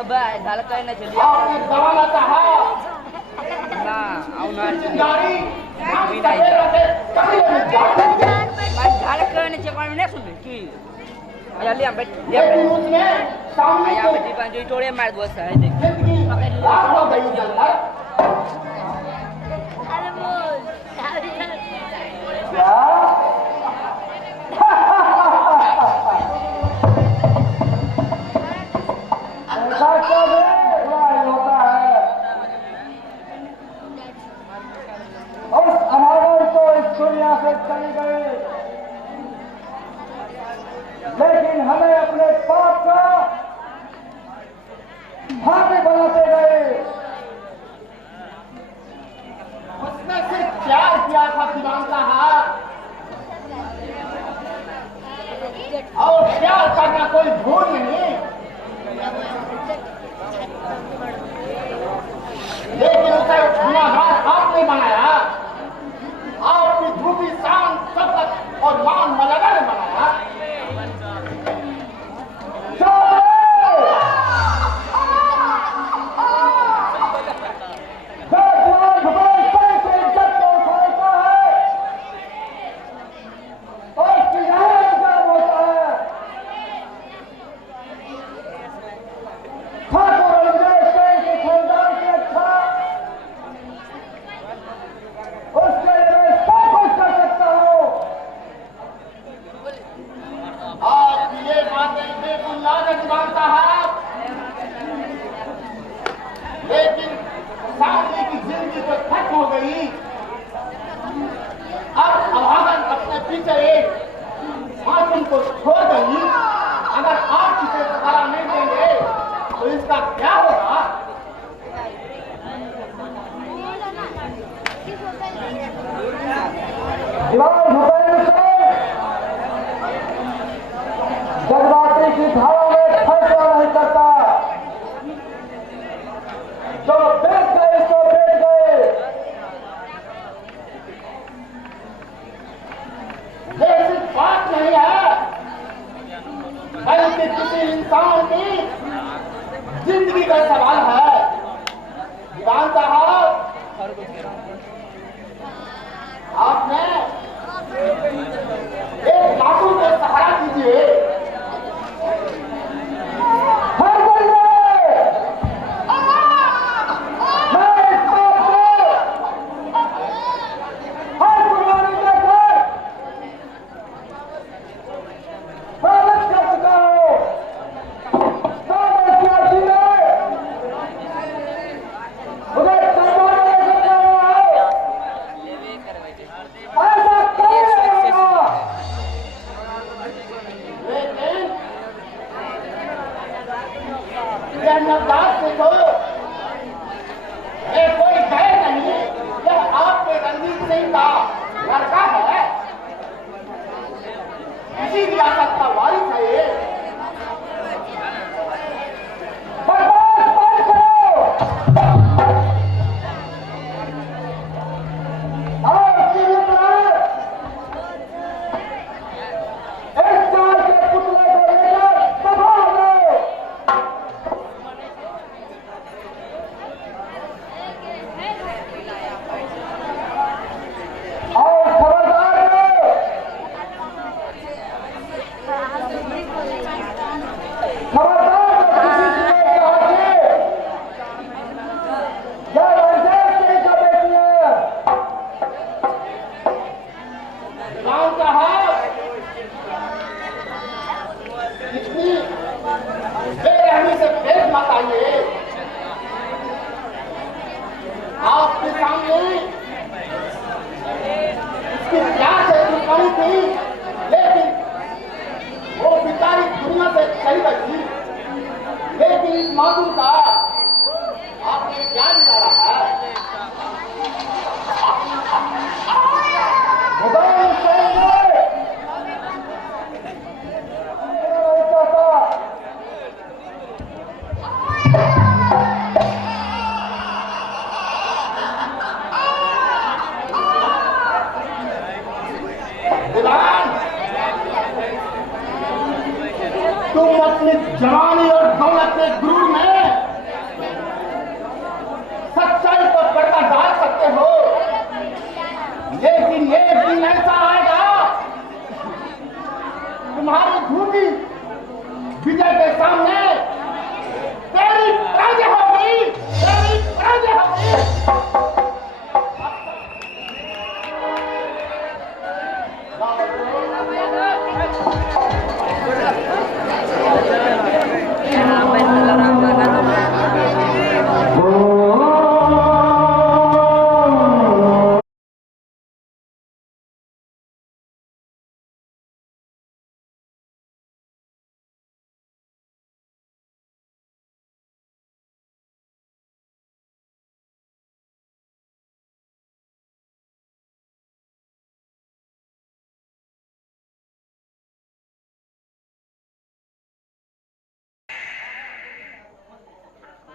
झलकै न चलिए आपने दवाना चाहा ना आउना गाड़ी भाई झलकै न चपन ने सुन की जल्दी हम बैठ लेकिन उसने सामने या बेटी बन जो टोड़े मार दो है देख जिंदगी लाख हो गई अंदर क्या ऐसा सब होता है और अनागर तो इस दुनिया से चली गई लेकिन हमें अपने पाप का भाग्य बनाते गए उसने सिर्फ प्यार किया था दीवान का हाथ और प्यार करना कोई भूल नहीं लेकिन उसे गुनाहगार आपने बनाया आपकी धूपी शान शब्द और मान मलगा ने बनाया लेकिन सामने की जिंदगी तो खत्म हो गई अब अभागन अपने पीछे एक मासूम को छोड़ गई अगर आप इसे सहारा नहीं देंगे तो इसका क्या होगा दीवान भूपेंद्र सिंह जज्बाती की धारा में फैसला नहीं करता जो बैठ गए तो बैठ गए ये सिर्फ बात नहीं है बल्कि किसी इंसान की जिंदगी का सवाल है दीवान साहब आपने एक मासूम को सहारा दीजिए आपके सामने इसकी प्यार से कुर्बानी थी लेकिन वो बेचारी दुनिया से चली गई लेकिन इस मासूम का आपने क्या निकाला है तुम अपनी जवानी और दौलत के गुरूर में लेकिन एक दिन ऐसा आएगा तुम्हारी झूठी विजय के सामने तेरी पराजय होगी, तेरी पराजय होगी।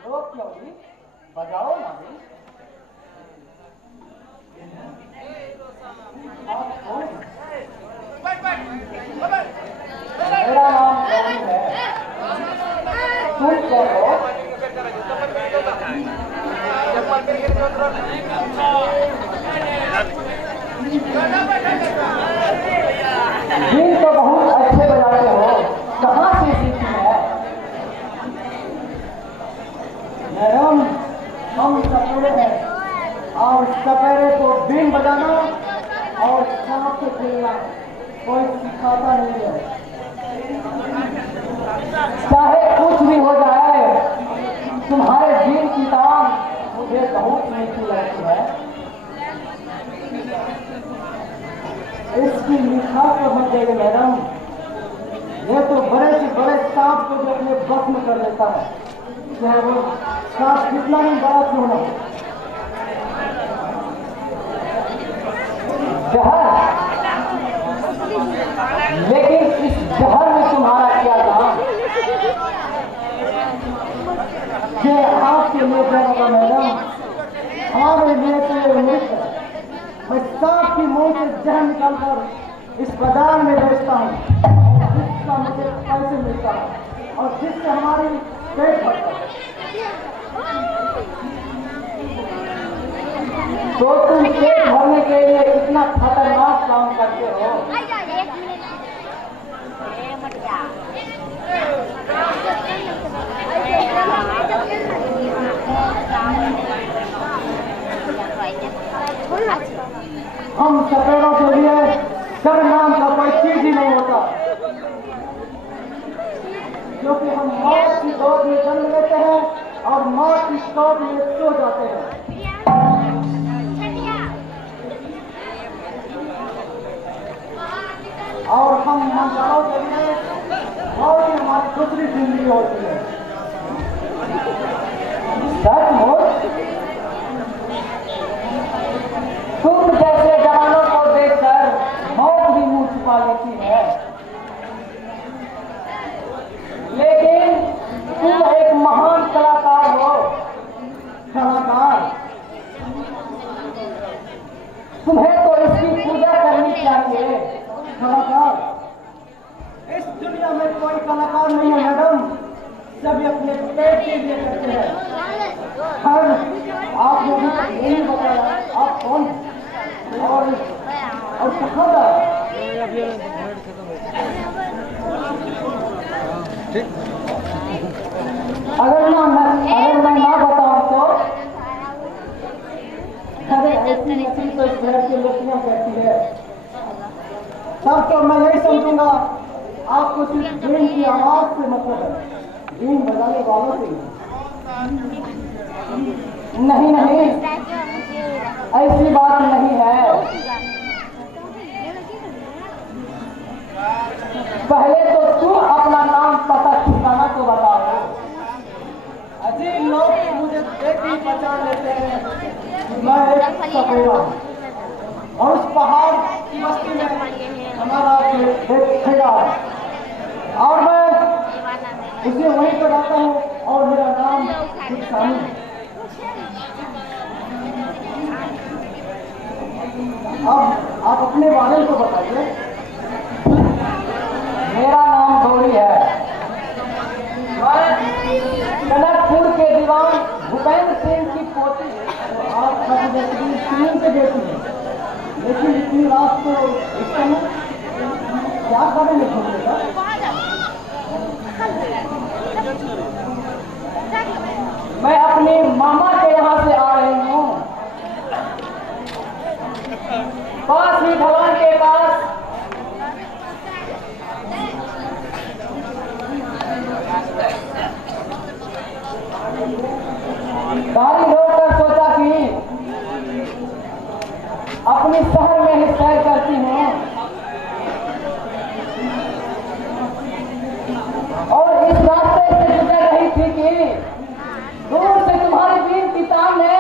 रोक क्यों जी? बजाओ ना जी। आप कौन? मेरा नाम गौरी है। तुम कौन हो? बीन तो बहुत अच्छे बजाते हो, कहाँ से सीखी है? मैडम, हम सपेरे हैं और सपेरे को बीन बजाना और सांप से खेलना कोई सिखाता नहीं है। चाहे कुछ भी हो जाए, तुम्हारे बीन की तान मुझे बहुत मीठी लगती है। इसकी मिठास को मत देंगे मैडम, ये तो बड़े से बड़े सांप को भी अपने बस में कर देता है, चाहे वो सांप कितना ही बड़ा क्यों ना। जहर, लेकिन इस जहर में तुम्हारा क्या काम? ये आपके लिए क्या होगा मैडम? हमारे लिए तो ये मृत है। मैं सांप की मुंह से जहर निकालकर इस बाजार में बेचता हूँ, जिसका मुझे पैसे मिलता है और जिससे हमारी पेट भरता है। तो तुम पेट भरने के लिए इतना खतरनाक काम करते हो। हम सपेरों के लिए डर नाम का कोई चीज ही नहीं होता, क्योंकि हम मौत की गोद में जन्म लेते हैं और मौत की गोद में सो जाते हैं। और हम मंगलों के लिए और ही हमारी दूसरी जिंदगी होती है। सचमुच तुम जैसे जवानों को देखकर मौत भी मुंह छुपा लेती है, लेकिन तुम एक महान कलाकार हो। कलाकार, तुम्हें तो इसकी पूजा करनी चाहिए। कलाकार, इस दुनिया में कोई कलाकार नहीं है मैडम, सभी अपने पेट के लिए करते हैं। हर आपने भी यही बताया, आप कौन और कहाँ का? अगर मैं ना बताऊं तो अरे ऐसी नकली तो इस घर की लड़कियां कहती है, तब तो मैं यही समझूंगा आपको सिर्फ बीन की आवाज से मतलब है, बीन बजाने वालों से नहीं। नहीं, ऐसी बात नहीं है। पहले तो तुम अपना नाम पता ठिकाना तो बताओ। अजी लोग मुझे देख ही पहचान लेते हैं, मैं एक सपेरा और उस पहाड़ की बस्ती में हमारा ठेकेदार, और मैं उसे वहीं पर आता हूँ और मेरा नाम शामिल है। अब आप अपने बारे में तो बताइए। मेरा नाम गौरी है, मैं कनकपुर के दीवान भूपेंद्र सिंह की पोती। आप 3 से देती है, लेकिन इतनी रास्ता में नहीं घूमेगा। मैं अपने मामा के यहाँ से आ रही हूँ, पास ही ढलान के पास। गाड़ी रोककर सोचा कि अपनी शहर में ही सैर करती हूँ और इस रास्ते से गुजर रही थी कि दूर से तुम्हारी वीर किसान ने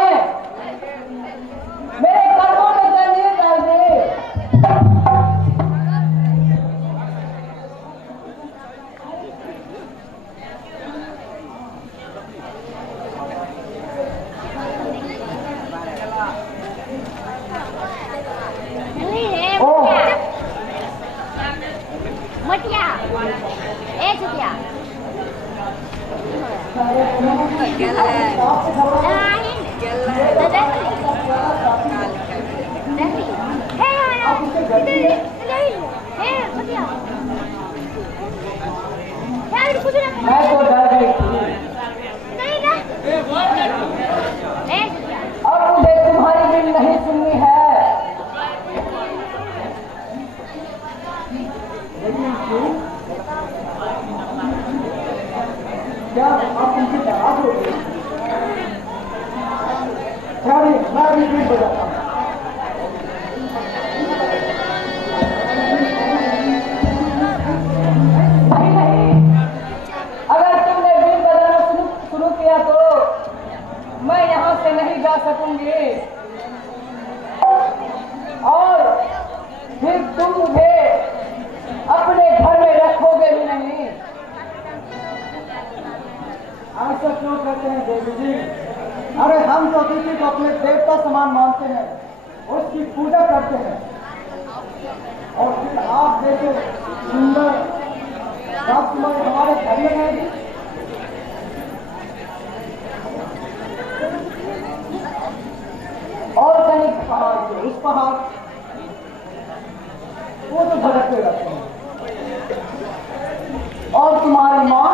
मेरे कदमों में जंजीर डाल दी। मटिया ए छुटिया मैं तो डर गई थी। अब मुझे तुम्हारी भी नहीं सुननी है। क्या आप उनसे नाराज हो गए? मैं भी बीन बजाता हूँ। नहीं, अगर तुमने बीन बजाना शुरू किया तो मैं यहाँ से नहीं जा सकूंगी और फिर तुम मुझे अपने घर में रखोगे भी नहीं। ऐसा क्यों कहते हैं देवी जी? अरे हम तो किसी को अपने देवता समान मानते हैं, उसकी पूजा करते हैं और फिर आप जैसे सुंदर राजकुमार हमारे घर में रहेगी। और कहीं पहाड़ से उस पहाड़ वो तो भटकते रहते हैं। और तुम्हारी माँ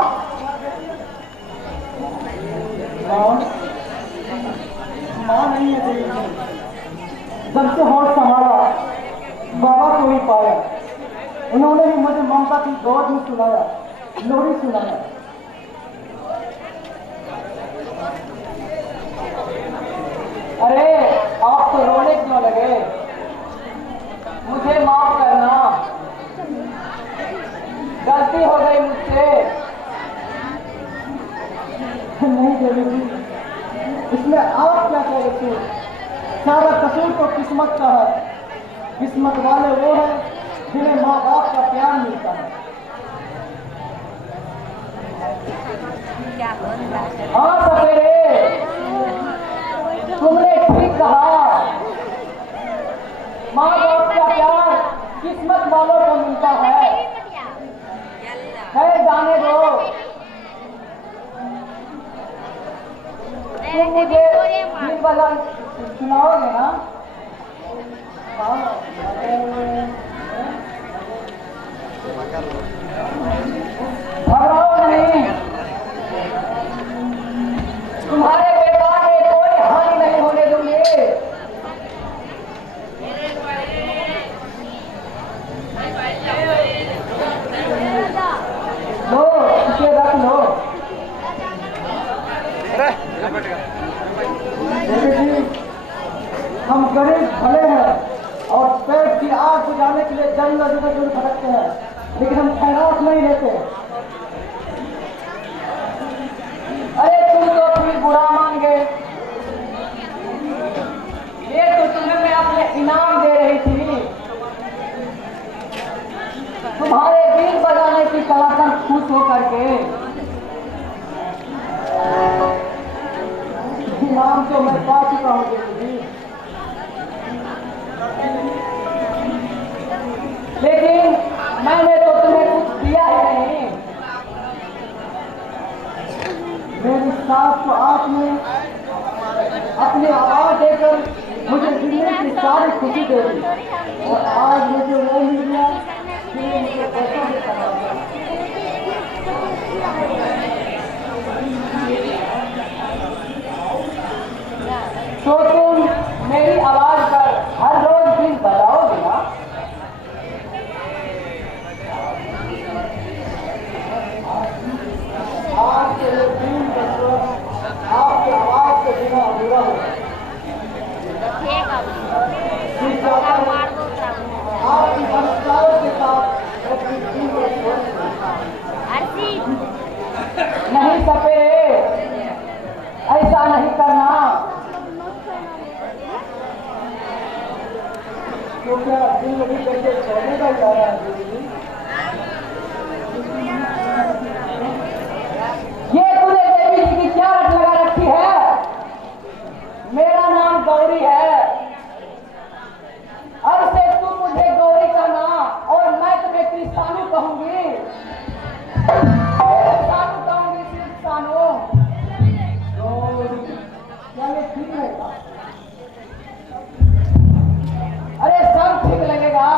माँ नहीं है देवी जी। जब से होश संभाला बाबा को ही पाया, उन्होंने ही मुझे ममता की गोद में सुनाया, लोरी सुनाया। अरे आप तो रोने क्यों लगे? मुझे माफ करना, गलती हो गई मुझसे। नहीं देवी जी, इसमें आप क्या कह रहे थे? सारा कसूर तो किस्मत का है। किस्मत वाले वो हैं जिन्हें माँ बाप का प्यार मिलता है। हाँ सपेरे, तुमने ठीक कहा। माँ बाप का प्यार किस्मत वालों को मिलता है। खैर जाने दो, तुम मुझे बीन बजा सुनाओगे ना? घबराओ नहीं, तुम्हारे बेटा में कोई हानि नहीं होने दूंगी। लो इसे रख लो। देवी जी, हम गरीब भले हैं और पेट की आग बुझाने के लिए जंग नदी में भटकते हैं, लेकिन हम खैरात नहीं लेते। अरे तुम तो फिर बुरा मान गए। ये तो तुम्हें मैं अपने इनाम दे रही थी। तुम्हारे बीन बजाने की कला पर खुश होकर के इनाम तो मैं पा चुका हूँ देवी जी। लेकिन मैंने तो तुम्हें कुछ दिया ही नहीं। मेरी सास को आपने अपनी आवाज देकर मुझे जिंदगी की सारी खुशी दे दी और आज मुझे वो मिल गया कि मुझे जा रहा है देवी? ये तूने देवी जी की क्या रट लगा रखी है? मेरा नाम गौरी है। अब से तू मुझे गौरी कहना और मैं तुम्हें कृष्णानु कहूंगी। कृष्णानु कहूंगी, कृष्णानु। क्या ये ठीक रहेगा? अरे सब ठीक लगेगा।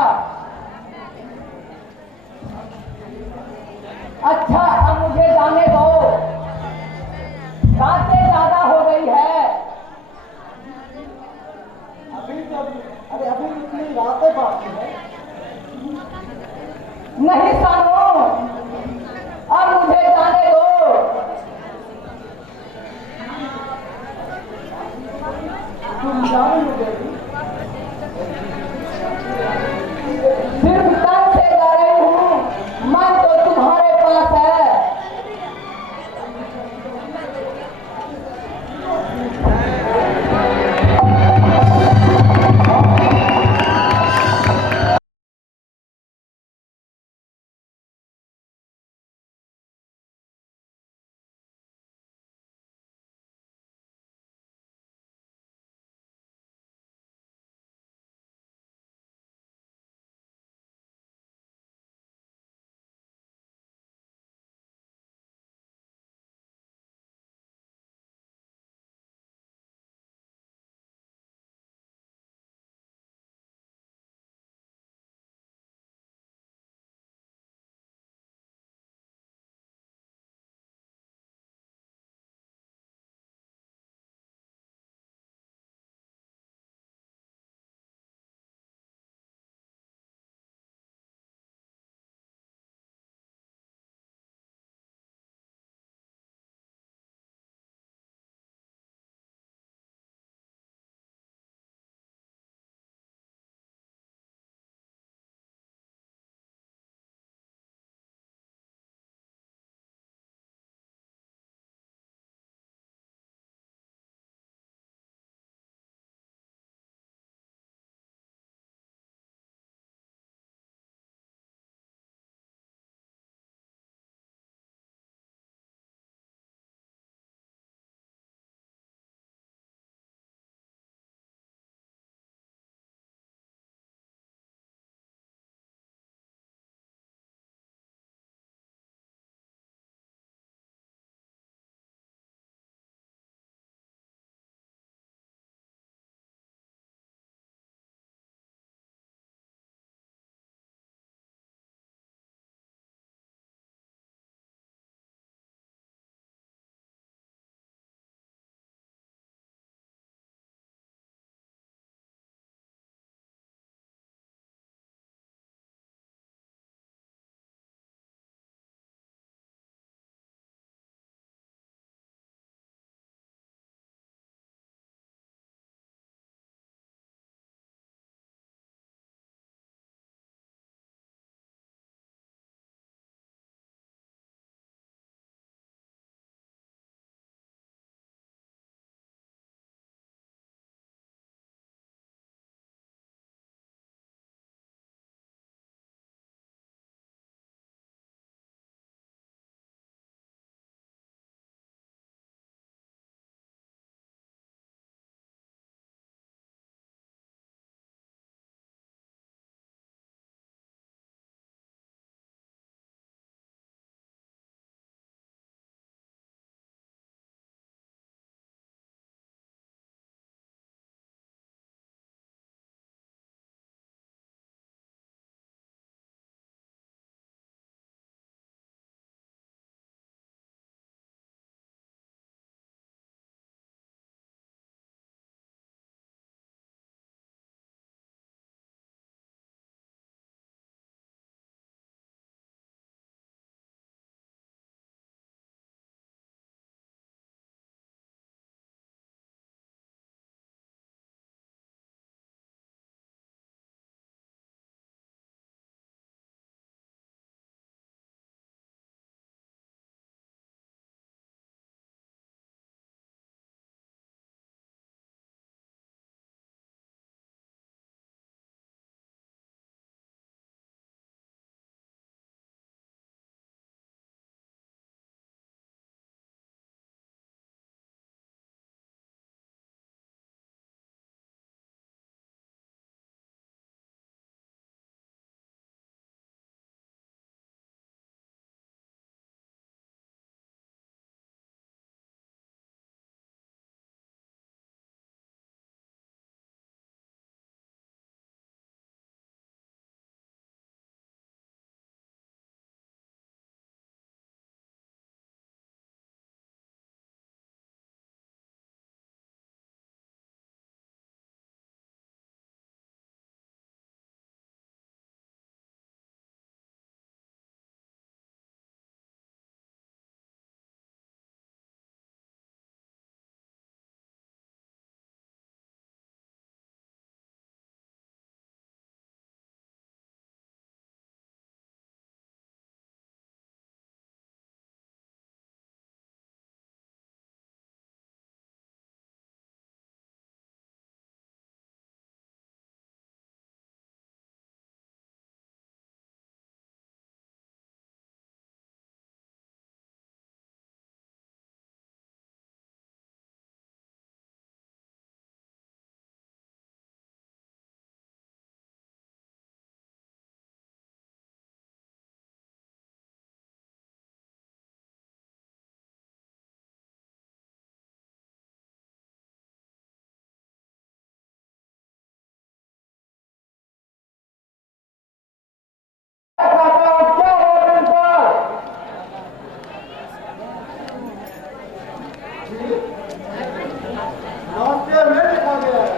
नमस्ते में लिखा गया है।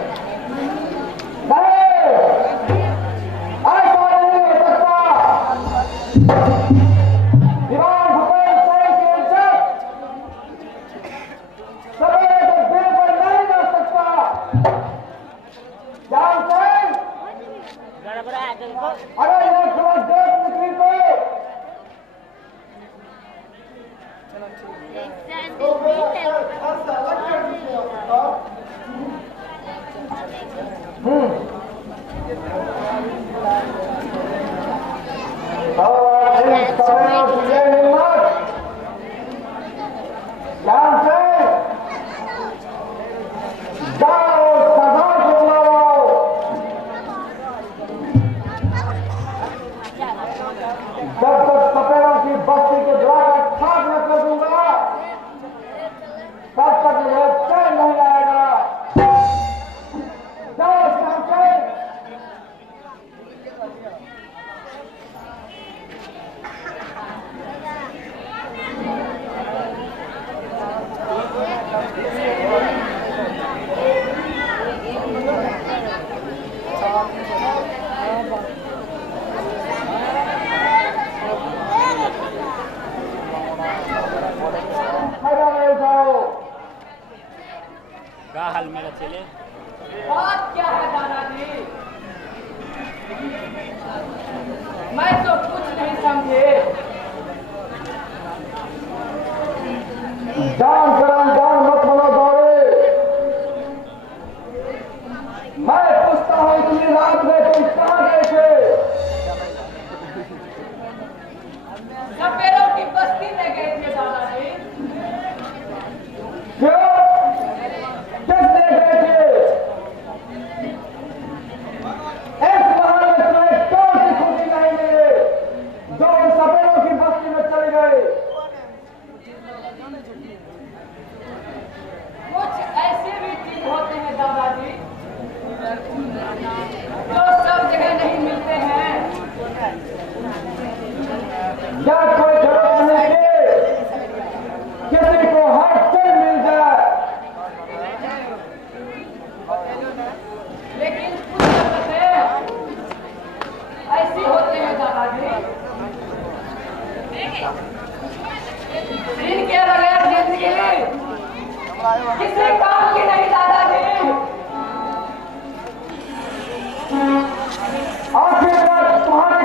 नहीं, ऐसा नहीं हो सकता। दीवान भूपेंद्र सिंह की इज्जत सवेरे के बिल पर नहीं जा सकता। जानते हैं, अगर ये खबर देश निकली तो मेरा घर से अलग कर दीजिए आप। और इन सवेरों की ये हिम्मत, जानते हैं, जाओ सरदार को बुलाओ। जब तक सपेरों की बस्ती के द्वारा खाक न कर दूंगा, तब तक मुझे चैन नहीं आएगा। जाओ जानते, क्या हाल मेरा चले? बात क्या है दादाजी? मैं तो कुछ नहीं समझे। जान करान जान मत बनो दौड़े। मैं पूछता हूँ इतनी रात में तुम कहाँ गए थे? सपेरों की बस्ती में गए थे दादाजी। क्यों? किसने गए थे? इस महल में तुम्हें कौन सी खुशी नहीं मिली जो उन सपेरों की बस्ती में चले गए? कुछ ऐसे भी चीज होते हैं दादाजी जो सब जगह नहीं मिलते हैं। या कोई जरूरत नहीं कि किसी को हर चीज मिल जाए, लेकिन कुछ बातें ऐसी होती हैं दादाजी, इनके बगैर जिंदगी किसी काम की नहीं दादाजी। आखिर तुम्हारी